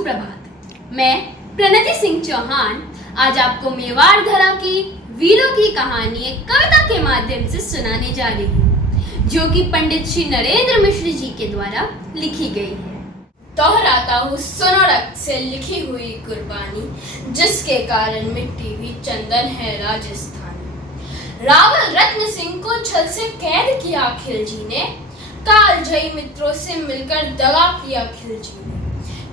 सुप्रभात। मैं प्रणति सिंह चौहान आज आपको मेवाड़ धरा की वीरों की कहानी एक कविता के माध्यम से सुनाने जा रही हूँ, जो कि पंडित श्री नरेंद्र मिश्र जी के द्वारा लिखी गई है। दोहराता हूँ सुनो रक्त से लिखी हुई कुर्बानी, जिसके कारण मिट्टी भी चंदन है राजस्थान। रावल रत्न सिंह को छल से कैद किया खिलजी ने, कालजयी मित्रों से मिलकर दगा किया खिलजी ने।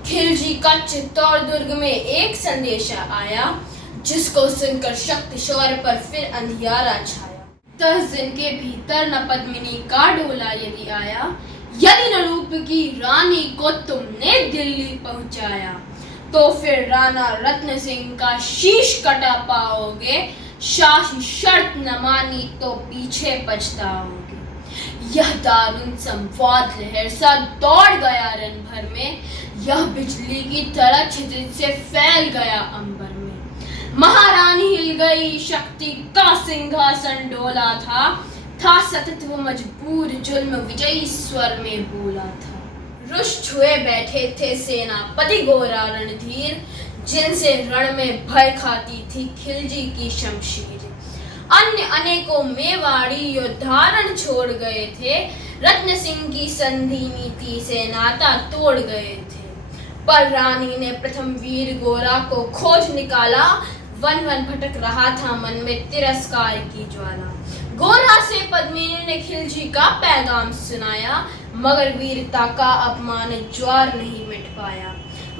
खिलजी का चित्तौड़ दुर्ग में एक संदेशा आया, जिसको सुनकर शक्ति शौर्य पर फिर अंधियारा छाया। 10 दिन के भीतर न पद्मिनी का डोला यदि आया, यदि न रूप की रानी को तुमने दिल्ली पहुंचाया, तो फिर राणा रत्न सिंह का शीश कटा पाओगे। शाही शर्त न मानी तो पीछे पछताओगे। यह दारुण संवाद लहर सा दौड़ गया रण भर में, यह बिजली की तरह क्षितिज से फैल गया अंबर में। महारानी हिल गई, शक्ति का सिंहासन डोला था सतत वो मजबूर जुल्म विजयी स्वर में बोला था। रुष्ट हुए बैठे थे सेनापति गोरा रणधीर, जिनसे रण में भय खाती थी खिलजी की शमशीर। अन्य अनेकों मेवाड़ी योद्धा रण छोड़ गए थे, रत्न सिंह की संधि नीति से नाता तोड़ गए थे। पर रानी ने प्रथम वीर गोरा को खोज निकाला, वन वन भटक रहा था मन में तिरस्कार की ज्वाला। गोरा से पद्मिनी ने खिलजी का पैगाम सुनाया, मगर वीरता का अपमान ज्वार नहीं मिट पाया।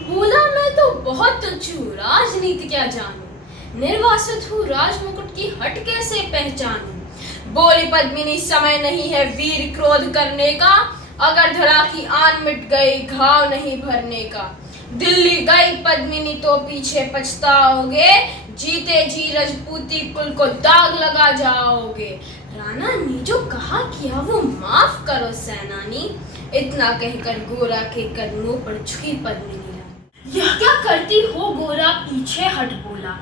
बोला मैं तो बहुत तुच्छ हूँ, राजनीति क्या जानूं, निर्वासित हूँ राजमुकुट की हट कैसे पहचानूं। बोली पद्मिनी समय नहीं है वीर क्रोध करने का, अगर धरा की आन मिट गई घाव नहीं भरने का। दिल्ली गई पद्मिनी तो पीछे पछताओगे, जीते जी रजपूती कुल को दाग लगा जाओगे। राणा ने जो कहा किया वो माफ करो सेनानी, इतना कहकर गोरा के कदमों पर झुकी पद्मिनी। यह क्या करती हो गोरा पीछे हट बोला,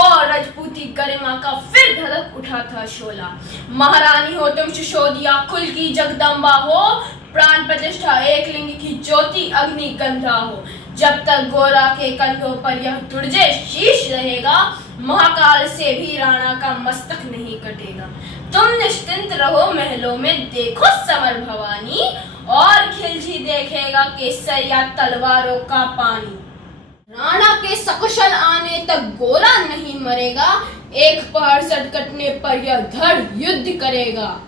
और रजपूती गरिमा का फिर धड़क उठा था शोला। महारानी हो तुम सुशोधिया कुल की जगदम्बा हो, प्राण प्रतिष्ठा एक लिंग की ज्योति अग्नि गंधा हो। जब तक गोरा के कंधों पर यह दुर्जय शीश रहेगा, महाकाल से भी राणा का मस्तक नहीं कटेगा। तुम निश्चिंत रहो महलों में देखो समर भवानी, और खिलजी देखेगा केसरिया तलवारों का पानी। राणा के सकुशल आने तक गोरा नहीं मरेगा, एक पहाड़ सट कटने पर यह धड़ युद्ध करेगा।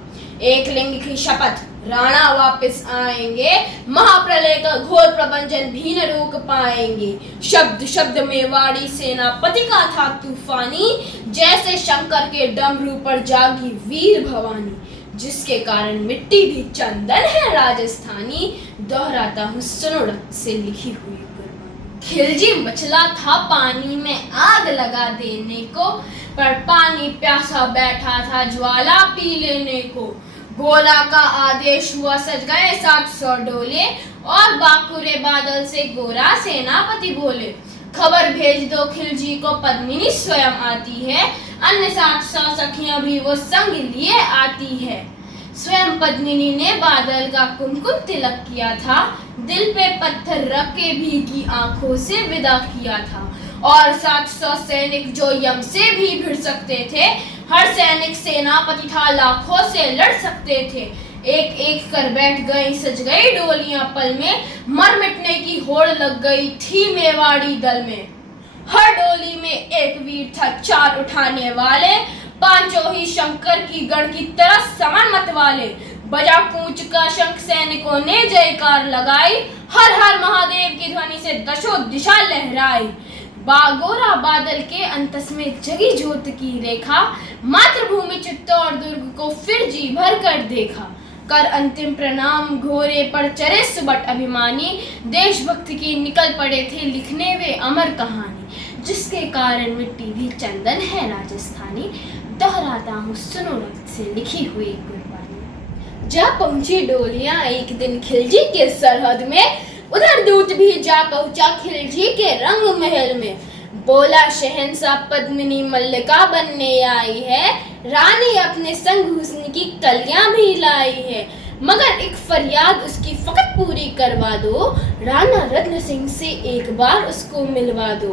एक लिंग की शपथ राणा वापस आएंगे, महाप्रलय का घोर प्रबंधन भी न रोक पाएंगे। शब्द शब्द मेवाड़ी सेनापति का था तूफानी, जैसे शंकर के डमरू पर जागी वीर भवानी, जिसके कारण मिट्टी भी चंदन है राजस्थानी। दोहराता हूँ सुनो रक्त से लिखी हुई कुर्बानी। खिलजी मचला था पानी में आग लगा देने को, पर पानी प्यासा बैठा था ज्वाला पी लेने को। गोरा का आदेश हुआ सज गए 700 डोले, और बाकुरे बादल से गोरा सेनापति बोले, खबर भेज दो खिलजी को पद्मिनी स्वयं आती है, अन्य 700 सखियां भी वो संग लिए आती है। स्वयं पद्मिनी ने बादल का कुमकुम तिलक किया था, दिल पे पत्थर रख के भीगी आंखों से विदा किया था। और 700 सैनिक जो यम से भी भिड़ सकते थे, हर सैनिक सेनापति था लाखों से लड़ सकते थे। एक एक कर बैठ गई सज गई डोलियां पल में, मर मिटने की होड़ लग गई थी मेवाड़ी दल में। हर डोली में एक वीर था 4 उठाने वाले, पांचों ही शंकर की गढ़ की तरह समर मत वाले। बजा कूच का शंख सैनिकों ने जयकार लगाई, हर हर महादेव की ध्वनि से दशों दिशा लहराई। बागोरा बादल के अंतस में जगी ज्योत की रेखा, मातृभूमि चित्तौड़ दुर्ग को फिर जी भर कर देखा। कर अंतिम प्रणाम घोरे पर चरे सुबट अभिमानी, देशभक्त की निकल पड़े थे लिखने वे अमर कहानी, जिसके कारण मिट्टी भी चंदन है राजस्थानी। दोहराता हूँ सुनो रक्त से लिखी हुई कुर्बानी। जा पहुंची डोलियां एक दिन खिलजी के सरहद में, उधर दूत भी जा पहुंचा खिलजी के रंग महल में। बोला शहंशाह पद्मिनी मल्लिका बनने आई है, रानी अपने संग हुस्न की कलियां भी लाई है। मगर एक फरियाद उसकी फकत पूरी करवा दो, राणा रत्न सिंह से एक बार उसको मिलवा दो।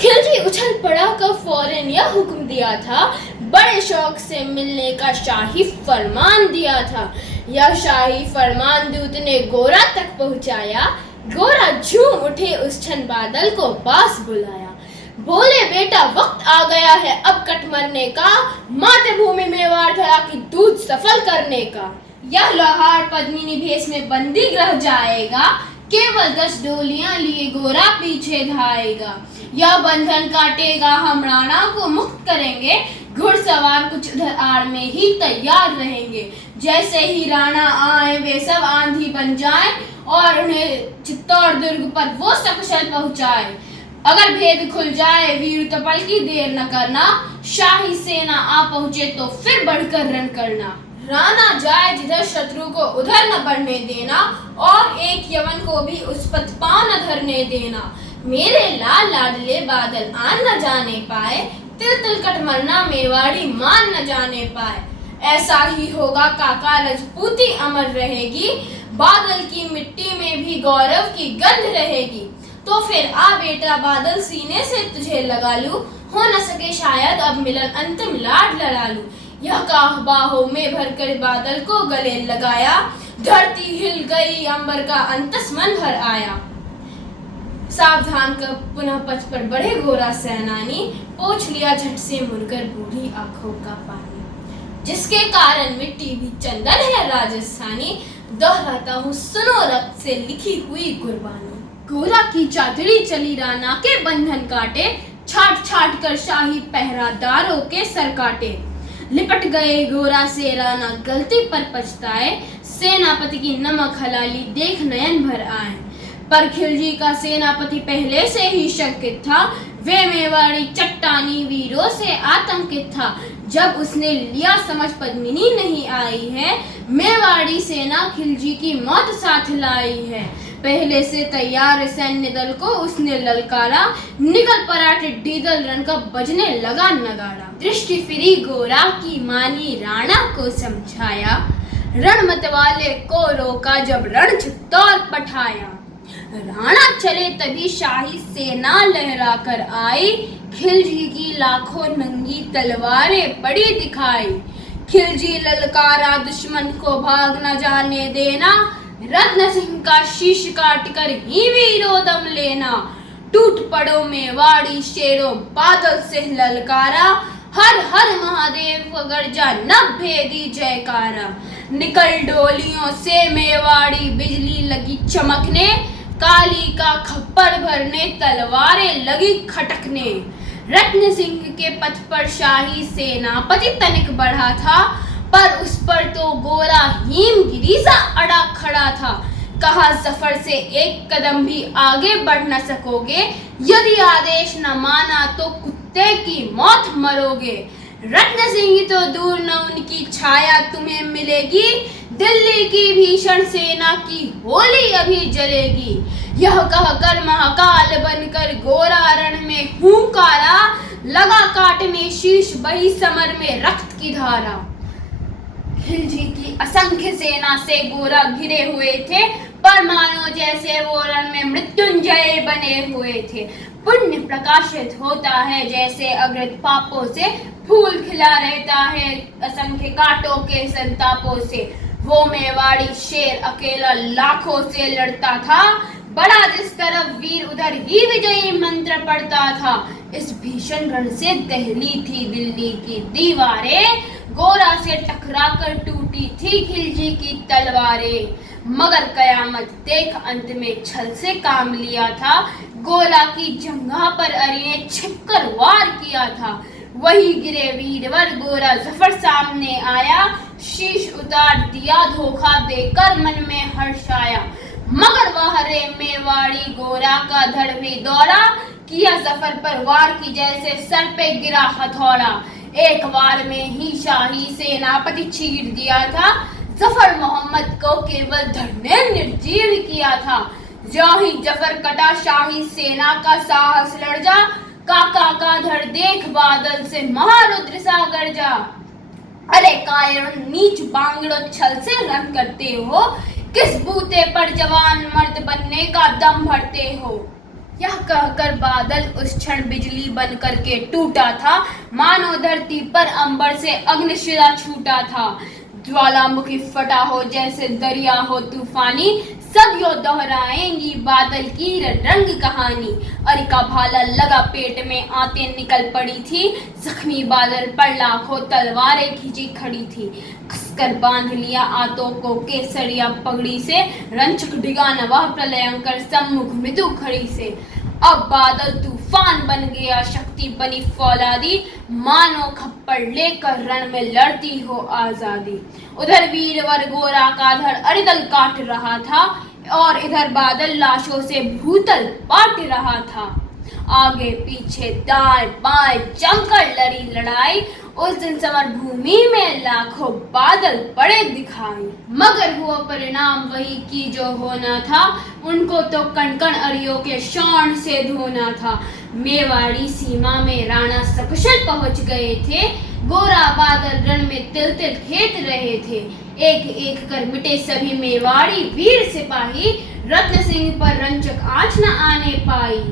खिलजी उछल पड़ा का फौरन यह हुक्म दिया था, बड़े शौक से मिलने का शाही फरमान दिया था। यह शाही फरमान दूत ने गोरा तक पहुंचाया, गोरा झूम उठे उस क्षण बादल को पास बुलाया। बोले बेटा वक्त आ गया है अब कट मरने का, मातृभूमि मेवाड़ धरा की दूध सफल करने का। यह लोहार पद्मिनी भेष में बंदी ग्रह जाएगा, केवल 10 डोलियां लिए गोरा पीछे धाएगा। यह बंधन काटेगा हम राणा को मुक्त करेंगे, घुड़सवार कुछ उधर आड़ में ही तैयार रहेंगे। जैसे ही राणा आए वे सब आंधी बन जाएं और उन्हें चित्तौड़ दुर्ग पर वो सकुशल पहुंचाए। अगर भेद खुल जाए वीर तो पल की देर न करना, शाही सेना आ पहुंचे तो फिर बढ़कर रण करना। राणा जाए जिधर शत्रु को उधर न बढ़ने देना, और एक यवन को भी उस पथ पांव न धरने देना। मेरे लाल लाडले बादल आन न जाने पाए, तिल तिल कट मरना मेवाड़ी मान न जाने पाए। ऐसा ही होगा काका रजपूती अमर रहेगी, बादल की मिट्टी में भी गौरव की गंध रहेगी। तो फिर आ बेटा बादल सीने से तुझे लगा लूं, हो न सके शायद अब मिलन अंतिम लाड लड़ा लूं। यह कहा बाहों में भरकर बादल को गले लगाया, धरती हिल गई अंबर का अंतस मन भर आया। सावधान कर पुनः पथ पर बढ़े गोरा सेनानी, पोंछ लिया झट से मुड़कर बूढ़ी आंखों का पानी। जिसके कारण मिट्टी भी चंदन है राजस्थानी, दोहराता हूँ सुनो रक्त से लिखी हुई कुर्बानी। गोरा की चादरी चली राणा के बंधन काटे, छाट छाट कर शाही पहरादारों के सर काटे। लिपट गए गोरा से राणा गलती पर पछताए, सेनापति की नमक हलाली देख नयन भर आए। पर खिलजी का सेनापति पहले से ही शंकित था, वे मेवाड़ी चट्टानी वीरों से आतंकित था। जब उसने लिया समझ पद्मिनी नहीं आई है, मेवाड़ी सेना खिलजी की मौत साथ लाई है। पहले से तैयार सैन्य दल को उसने ललकारा, निकल पड़ा टिड्डी दल रण का बजने लगा नगाड़ा। दृष्टि फिरी गोरा की मानी राणा को समझाया, रण मतवाले को रोका जब रण चित्तौड़ पठाया। राणा चले तभी शाही सेना लहरा कर आई, खिलजी की लाखों नंगी तलवारें पड़ी दिखाई। खिलजी ललकारा दुश्मन को भाग न जाने देना, रत्न सिंह का शीश काट कर ही वीरों दम लेना। टूट पड़ो मेवाड़ी शेरों बादल से ललकारा, हर हर महादेव गर्जा नभ भेदी जयकारा। निकल डोलियों से मेवाड़ी बिजली लगी चमकने, काली का खप्पर भरने तलवारें लगी खटकने। रत्न सिंह के पथ पर शाही सेनापति तनिक बढ़ा था, पर उस पर तो गोरा हिमगिरी सा अड़ा खड़ा था। कहा जफर से एक कदम भी आगे बढ़ न सकोगे, यदि आदेश न माना तो कुत्ते की मौत मरोगे। रत्न सिंह तो दूर न उनकी छाया तुम्हें मिलेगी, दिल्ली की भीषण सेना की होली अभी जलेगी। यह कहकर महाकाल बनकर गोरा रण में हुंकारा, लगा काटने शीश बही समर में रक्त की धारा। खिलजी की असंख्य सेना से गोरा घिरे हुए थे, पर मानो जैसे वो रण में मृत्युंजय बने हुए थे। पुण्य प्रकाशित होता है जैसे अग्रत पापों से, फूल खिला रहता है असंख्य कांटों के संतापों से। वो मेवाड़ी शेर अकेला लाखों से लड़ता था, बड़ा जिस तरफ वीर उधर ही विजयी मंत्र पढ़ता था। इस भीषण रण से दहली थी दिल्ली की दीवारें, गोरा से टकराकर टूटी थी खिलजी की तलवारें। मगर कयामत देख अंत में छल से काम लिया था, गोरा की जंघा पर अरी ने छिपकर वार किया था। वही गिरे वीरवर गोरा जफर सामने आया, शीश उतार दिया धोखा देकर मन में हर्ष आया। मगर वह रे मेवाड़ी गोरा का धड़ भी दौड़ा, किया जफर पर वार की जैसे सर पे गिरा हथौड़ा। एक वार में ही शाही सेनापति चीर दिया था, जफर मोहम्मद को केवल धड़ ने निर्जीव किया था। जो ही जफर कटा शाही सेना का साहस लड़ जा, काका का धड़ देख बादल से महारुद्र सा गरजा। अरे कायरों नीच बांगड़ो छल से रंग करते हो, किस बूते पर जवान मर्द बनने का दम भरते हो। यह कहकर बादल उस क्षण बिजली बन करके टूटा था, मानो धरती पर अंबर से अग्निशिला छूटा था। ज्वालामुखी फटा हो जैसे दरिया हो तूफानी, सदियों दोहराएंगी बादल की रंग कहानी। अरिका भाला लगा पेट में आते निकल पड़ी थी, जख्मी बादल पर लाखों तलवारें खींची खड़ी थी। कसकर बांध लिया आतों को केसरिया पगड़ी से, रंचक डिगा नवाह प्रलयंकर सम्मुख मृदु खड़ी से। अब बादल तूफान बन गया, शक्ति बनी फौलादी, मानो खप्पड़ लेकर रण में लड़ती हो आजादी। उधर वीरवर गोरा का धड़ अरिदल काट रहा था, और इधर बादल लाशों से भूतल पाट रहा था। आगे पीछे दाएं बाएं जमकर लड़ी लड़ाई, उस दिन समर भूमि में लाखों बादल पड़े दिखाई। मगर हुआ परिणाम वही की जो होना था, उनको तो कण कण अरियों के शौर्य से धोना था। मेवाड़ी सीमा में राणा सकुशल पहुंच गए थे, गोरा बादल रण में तिल तिल खेत रहे थे। एक एक कर मिटे सभी मेवाड़ी वीर सिपाही, रत्न सिंह पर रंचक आँच न आने पाई।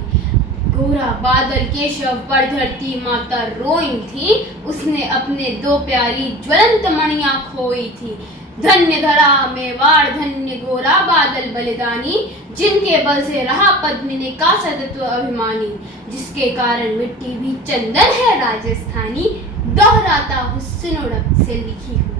गोरा बादल के शव पर धरती माता रोई थी, उसने अपने दो प्यारी ज्वलंत मणियां खोई थी। धन्य धरा मेवाड़, धन्य गोरा बादल बलिदानी, जिनके बल से रहा पद्मिनी का सतत्व अभिमानी। जिसके कारण मिट्टी भी चंदन है राजस्थानी, दोहराता हूँ सुनो रक्त से लिखी हुई।